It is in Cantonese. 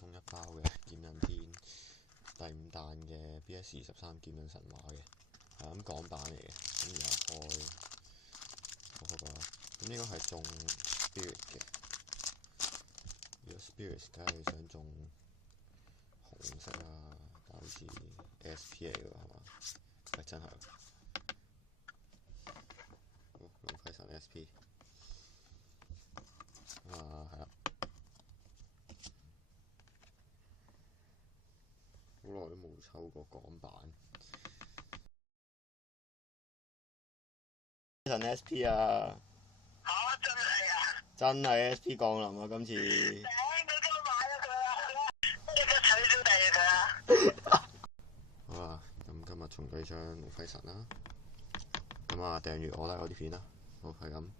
封一包嘅劍刃篇第5彈嘅 BS23劍刃神話嘅，係咁港版嚟嘅。咁而家開嗰個，咁應該係中 Spirit 嘅。如果 Spirit 梗係想中紅色啦，但好似 SP 嚟㗎係嘛？係真係。龍輝神 SP 啊，係啦。好耐都冇抽過港版。神 SP 啊！嚇！真係啊！真係 SP 降臨啊！今次。頂！佢今日買咗佢啦，即刻取消訂佢啊！好啦，咁今日重舉張龍輝神啦。咁啊，訂閱我啦，我啲片啦。好，係咁。